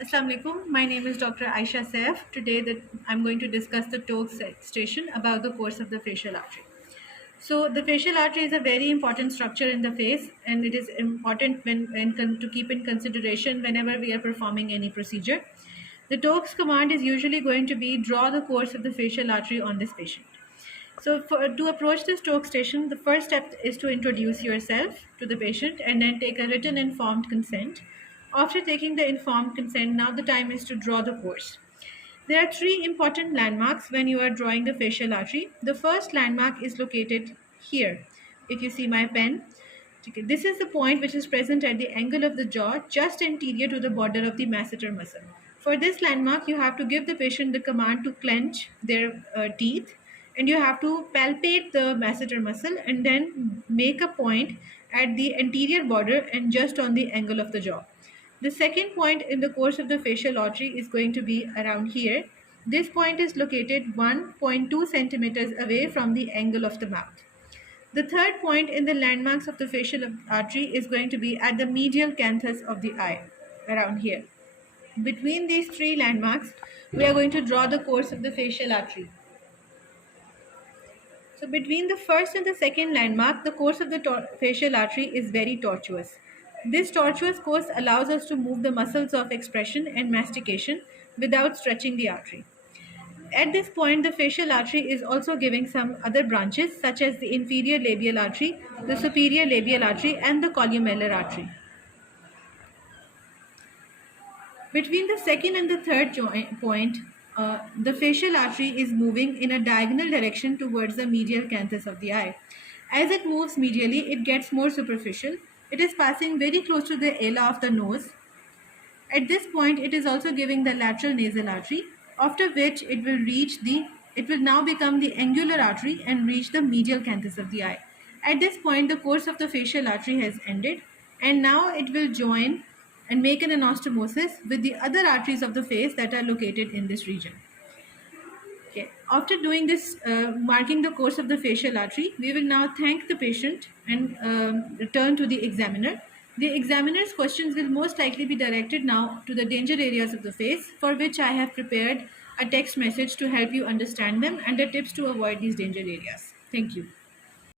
Assalamu alaikum. My name is Dr. Aisha Saif. Today I'm going to discuss the talk station about the course of the facial artery. So the facial artery is a very important structure in the face, and it is important to keep in consideration whenever we are performing any procedure. The TOKS command is usually going to be draw the course of the facial artery on this patient. So to approach this talk station, the first step is to introduce yourself to the patient and then take a written informed consent. After taking the informed consent, now the time is to draw the course. There are three important landmarks when you are drawing the facial artery. The first landmark is located here. If you see my pen, okay, this is the point which is present at the angle of the jaw, just anterior to the border of the masseter muscle. For this landmark, you have to give the patient the command to clench their teeth, and you have to palpate the masseter muscle and then make a point at the anterior border and just on the angle of the jaw. The second point in the course of the facial artery is going to be around here. This point is located 1.2 centimeters away from the angle of the mouth. The third point in the landmarks of the facial artery is going to be at the medial canthus of the eye, around here. Between these three landmarks, we are going to draw the course of the facial artery. So between the first and the second landmark, the course of the facial artery is very tortuous. This tortuous course allows us to move the muscles of expression and mastication without stretching the artery. At this point, the facial artery is also giving some other branches such as the inferior labial artery, the superior labial artery, and the columellar artery. Between the second and the third point, the facial artery is moving in a diagonal direction towards the medial canthus of the eye. As it moves medially, it gets more superficial. It is passing very close to the ala of the nose. At this point, it is also giving the lateral nasal artery, after which it will now become the angular artery and reach the medial canthus of the eye. At this point, the course of the facial artery has ended, and now it will join and make an anastomosis with the other arteries of the face that are located in this region. Okay. After doing this, marking the course of the facial artery, we will now thank the patient and return to the examiner. The examiner's questions will most likely be directed now to the danger areas of the face, for which I have prepared a text message to help you understand them and the tips to avoid these danger areas. Thank you.